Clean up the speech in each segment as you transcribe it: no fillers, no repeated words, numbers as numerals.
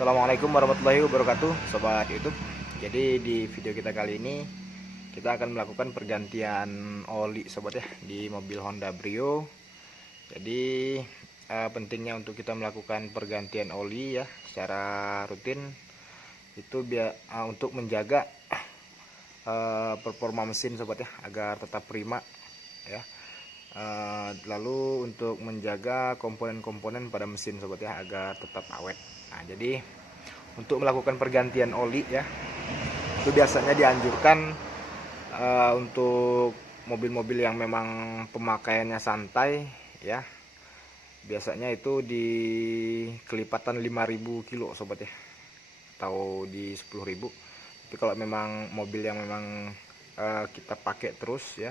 Assalamualaikum warahmatullahi wabarakatuh, sobat YouTube. Jadi di video kita kali ini kita akan melakukan pergantian oli sobat ya di mobil Honda Brio. Jadi pentingnya untuk kita melakukan pergantian oli ya secara rutin itu biar untuk menjaga performa mesin sobat ya agar tetap prima ya. Lalu untuk menjaga komponen-komponen pada mesin sobat ya agar tetap awet. Nah, jadi untuk melakukan pergantian oli ya itu biasanya dianjurkan untuk mobil-mobil yang memang pemakaiannya santai ya. Biasanya itu di kelipatan 5.000 kilo sobat ya, atau di 10.000. Tapi kalau memang mobil yang memang kita pakai terus ya,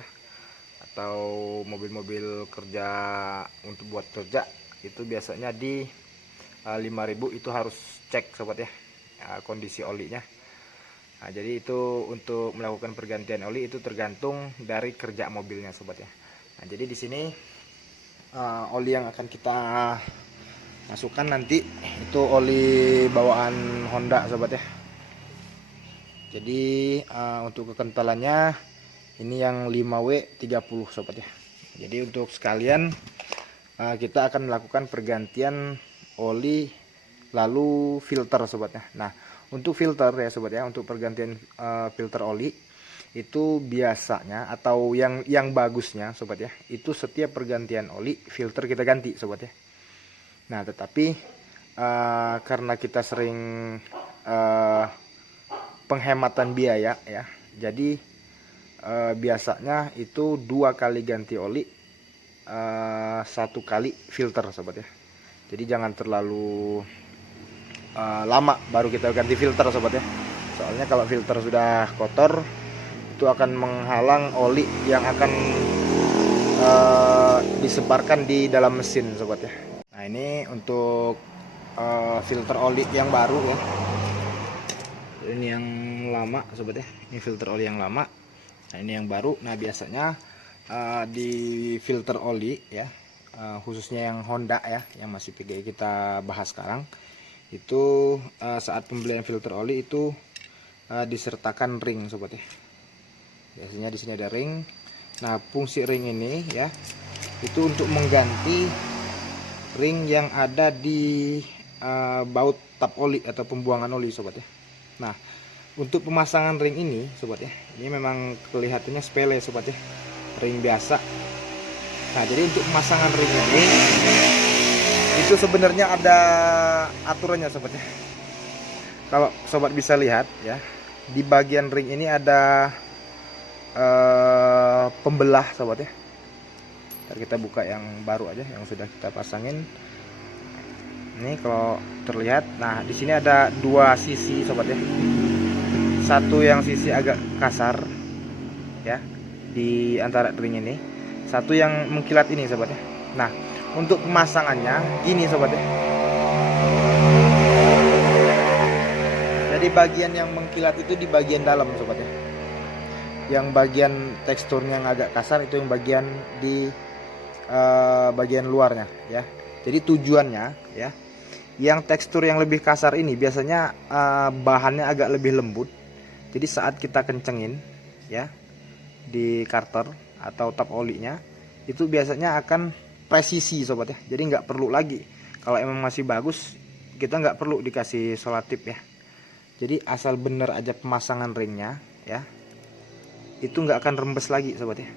atau mobil-mobil kerja untuk buat kerja, itu biasanya di 5.000 itu harus cek sobat ya, kondisi olinya. Nah, jadi itu untuk melakukan pergantian oli itu tergantung dari kerja mobilnya sobat ya. Nah, jadi di sini oli yang akan kita masukkan nanti itu oli bawaan Honda sobat ya. Jadi untuk kekentalannya ini yang 5W30 sobat ya. Jadi untuk sekalian kita akan melakukan pergantian oli lalu filter sobat ya. Nah, untuk filter ya sobat ya, untuk pergantian filter oli itu biasanya atau yang bagusnya sobat ya, itu setiap pergantian oli filter kita ganti sobat ya. Nah, tetapi karena kita sering penghematan biaya ya, jadi biasanya itu 2 kali ganti oli, 1 kali filter sobat ya. Jadi jangan terlalu lama baru kita ganti filter sobat ya. Soalnya kalau filter sudah kotor itu akan menghalang oli yang akan disebarkan di dalam mesin sobat ya. Nah, ini untuk filter oli yang baru ya. Ini yang lama sobat ya. Ini filter oli yang lama. Nah, ini yang baru. Nah, biasanya di filter oli ya, khususnya yang Honda ya, yang masih PGI kita bahas sekarang, itu saat pembelian filter oli itu disertakan ring sobat ya. Biasanya di sini ada ring. Nah, fungsi ring ini ya itu untuk mengganti ring yang ada di baut tap oli atau pembuangan oli sobat ya. Nah, untuk pemasangan ring ini sobat ya, ini memang kelihatannya sepele sobat ya, ring biasa. Nah, jadi untuk pemasangan ring ini itu sebenarnya ada aturannya sobat ya. Kalau sobat bisa lihat ya, di bagian ring ini ada pembelah sobat ya. Ntar kita buka yang baru aja, yang sudah kita pasangin. Ini kalau terlihat, nah di sini ada 2 sisi sobat ya. Satu yang sisi agak kasar ya di antara ring ini, satu yang mengkilat ini sobat ya. Nah, untuk pemasangannya gini sobat ya. Jadi bagian yang mengkilat itu di bagian dalam sobat ya. Yang bagian teksturnya yang agak kasar itu yang bagian di bagian luarnya ya. Jadi tujuannya ya, yang tekstur yang lebih kasar ini biasanya bahannya agak lebih lembut. Jadi saat kita kencengin ya di karter atau tap olinya, itu biasanya akan presisi sobat ya. Jadi nggak perlu lagi, kalau emang masih bagus kita nggak perlu dikasih solatip ya. Jadi asal bener aja pemasangan ringnya ya, itu nggak akan rembes lagi sobat ya.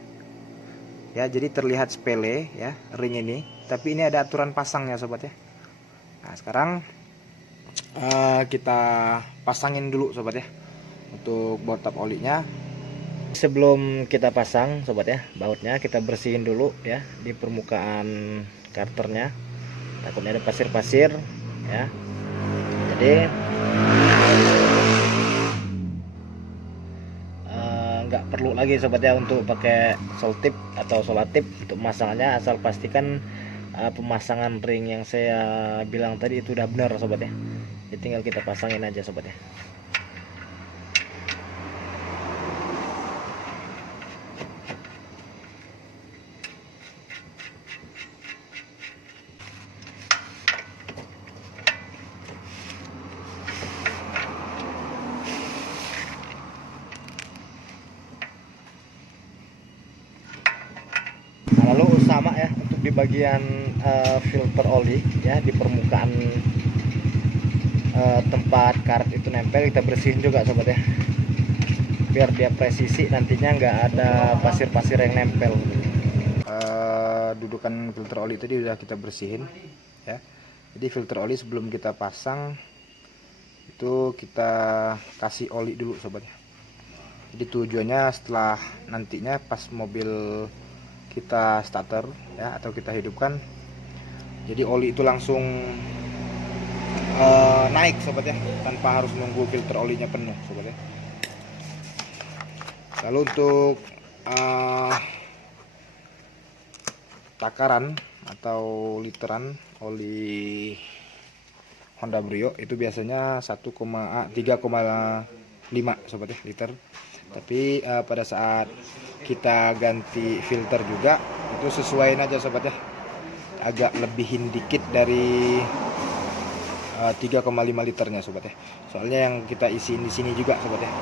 Ya, jadi terlihat sepele ya ring ini, tapi ini ada aturan pasangnya sobat ya. Nah, sekarang kita pasangin dulu sobat ya untuk baut tap olinya. Sebelum kita pasang sobat ya, bautnya kita bersihin dulu ya di permukaan karternya, takutnya ada pasir-pasir ya. Jadi nggak perlu lagi sobat ya untuk pakai soltip atau solatip untuk pemasangannya, asal pastikan pemasangan ring yang saya bilang tadi itu udah benar sobat ya. Jadi tinggal kita pasangin aja sobat ya. di bagian filter oli ya, di permukaan tempat karet itu nempel, kita bersihin juga sobat ya, biar dia presisi, nantinya nggak ada pasir-pasir yang nempel. Dudukan filter oli tadi udah kita bersihin ya. Jadi filter oli sebelum kita pasang itu kita kasih oli dulu sobat ya. Jadi tujuannya setelah nantinya pas mobil kita starter ya, atau kita hidupkan, jadi oli itu langsung naik sobat ya, tanpa harus nunggu filter olinya penuh sobat ya. Lalu untuk takaran atau literan oli Honda Brio itu biasanya 3,5 sobat ya, liter. Tapi pada saat kita ganti filter juga itu sesuaiin aja sobat ya, agak lebihin dikit dari 3,5 liternya sobat ya, soalnya yang kita isiin di sini juga sobat ya.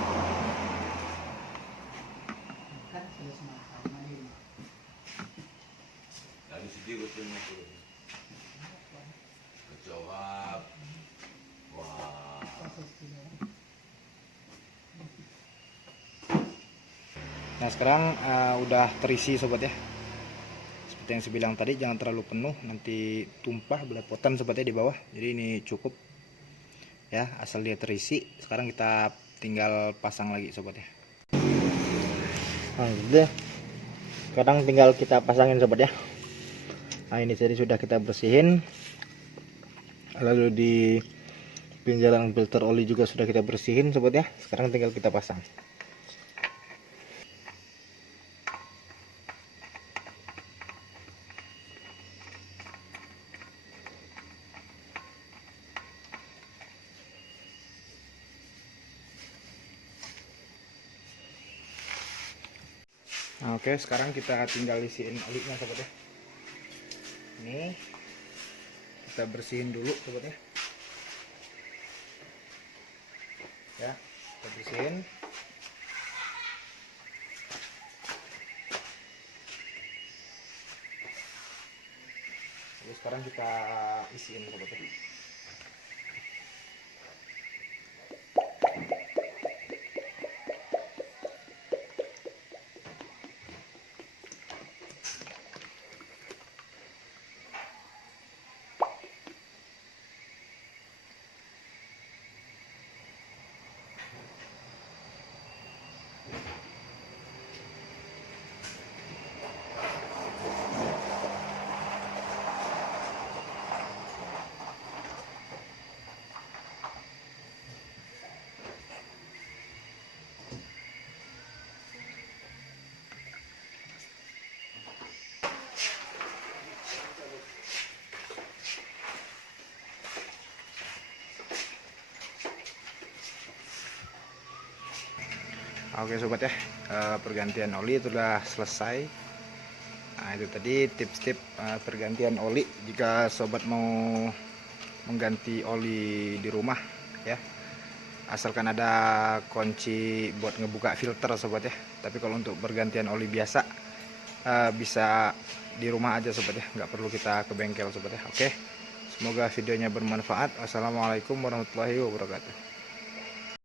Nah sekarang udah terisi sobat ya. Seperti yang saya bilang tadi, jangan terlalu penuh, nanti tumpah belepotan sobat ya di bawah. Jadi ini cukup ya, asal dia terisi. Sekarang kita tinggal pasang lagi sobat ya. Nah gitu, sekarang tinggal kita pasangin sobat ya. Nah ini jadi sudah kita bersihin, lalu di pinjalan filter oli juga sudah kita bersihin sobat ya. Sekarang tinggal kita pasang. Nah, oke, sekarang kita tinggal isiin olinya sobat ya. Ini kita bersihin dulu sobat ya. Ya, kita bersihin. Jadi sekarang kita isiin sobat ya. Oke sobat ya, pergantian oli itu sudah selesai. Nah itu tadi tips-tips pergantian oli jika sobat mau mengganti oli di rumah ya, asalkan ada kunci buat ngebuka filter sobat ya. Tapi kalau untuk pergantian oli biasa bisa di rumah aja sobat ya, nggak perlu kita ke bengkel sobat ya. Oke, semoga videonya bermanfaat. Wassalamualaikum warahmatullahi wabarakatuh.